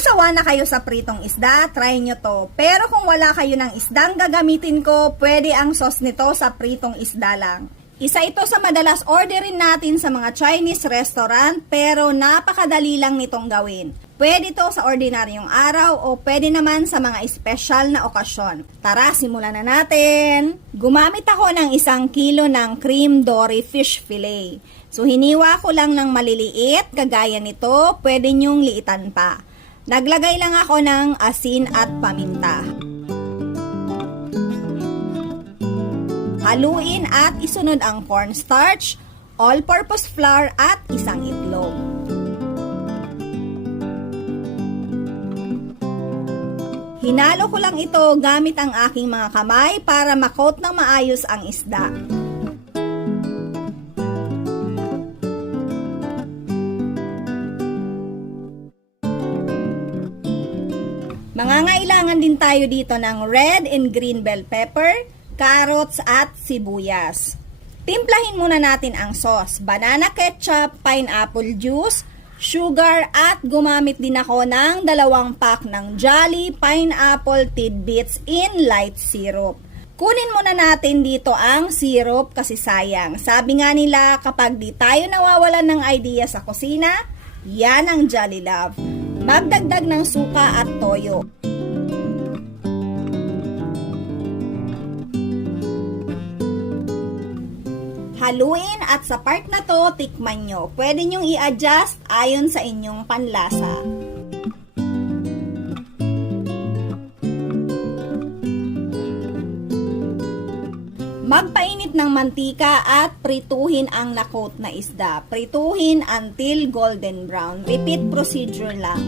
sawa na kayo sa pritong isda, try nyo to. Pero kung wala kayo ng isdang gagamitin ko, pwede ang sauce nito sa pritong isda lang. Isa ito sa madalas orderin natin sa mga Chinese restaurant, pero napakadali lang nitong gawin. Pwede to sa ordinaryong araw o pwede naman sa mga espesyal na okasyon. Tara, simulan na natin! Gumamit ako ng 1 kilo ng cream dory fish fillet. So, hiniwa ko lang ng maliliit, kagaya nito, pwede nyong liitan pa. Naglagay lang ako ng asin at paminta. Haluin at isunod ang cornstarch, all-purpose flour at 1 itlog. Hinalo ko lang ito gamit ang aking mga kamay para makot ng maayos ang isda. Mangangailangan din tayo dito ng red and green bell pepper, carrots at sibuyas. Timplahin muna natin ang sauce, banana ketchup, pineapple juice, sugar at gumamit din ako ng 2 pack ng Jolly Pineapple Tidbits in light syrup. Kunin muna natin dito ang syrup kasi sayang. Sabi nga nila kapag di tayo nawawalan ng idea sa kusina, yan ang Jolly Love. Magdagdag ng suka at toyo. Haluin at sa part na to, tikman nyo. Pwede nyong i-adjust ayon sa inyong panlasa. Magpainit ng mantika at prituhin ang nakot na isda. Prituhin until golden brown. Repeat procedure lang.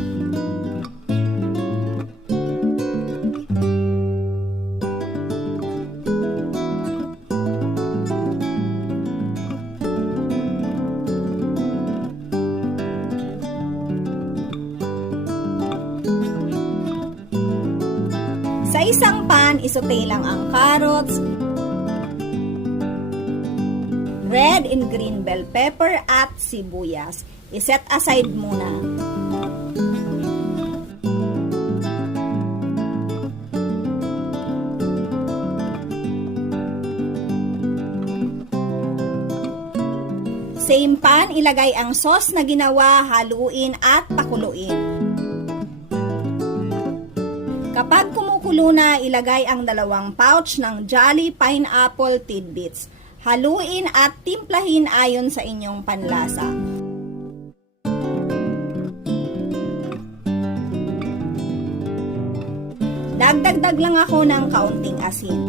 Sa isang pan, isote lang ang carrots, red and green bell pepper at sibuyas. I-set aside muna. Same pan, ilagay ang sauce na ginawa, haluin at pakuluin. Kapag kumukulo na, ilagay ang 2 pouch ng Jolly Pineapple Tidbits. Haluin at timplahin ayon sa inyong panlasa. Dagdag lang ako ng kaunting asin.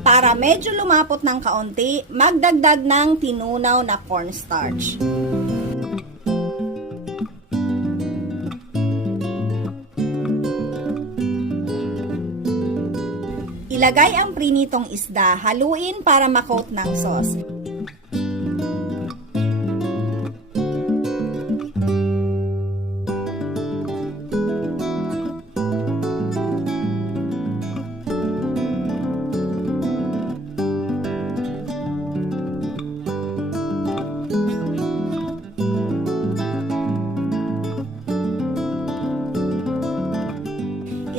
Para medyo lumapot ng kaunti, magdagdag ng tinunaw na cornstarch. Ilagay ang prinitong isda, haluin para makot ng sauce.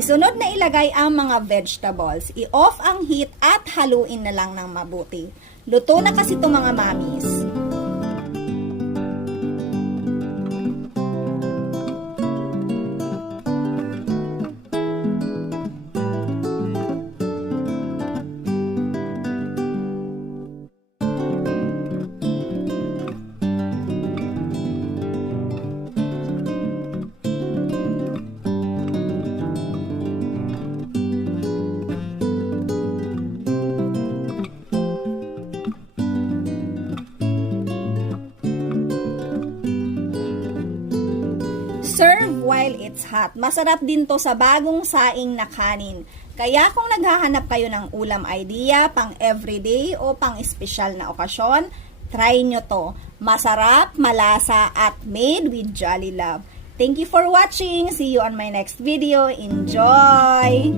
Isunod na ilagay ang mga vegetables. I-off ang heat at haluin na lang ng mabuti. Luto na kasi ito mga mamis. Serve while it's hot. Masarap din to sa bagong saing na kanin. Kaya kung naghahanap kayo ng ulam idea pang everyday o pang espesyal na okasyon, try nyo to. Masarap, malasa at made with Jolly Love. Thank you for watching. See you on my next video. Enjoy!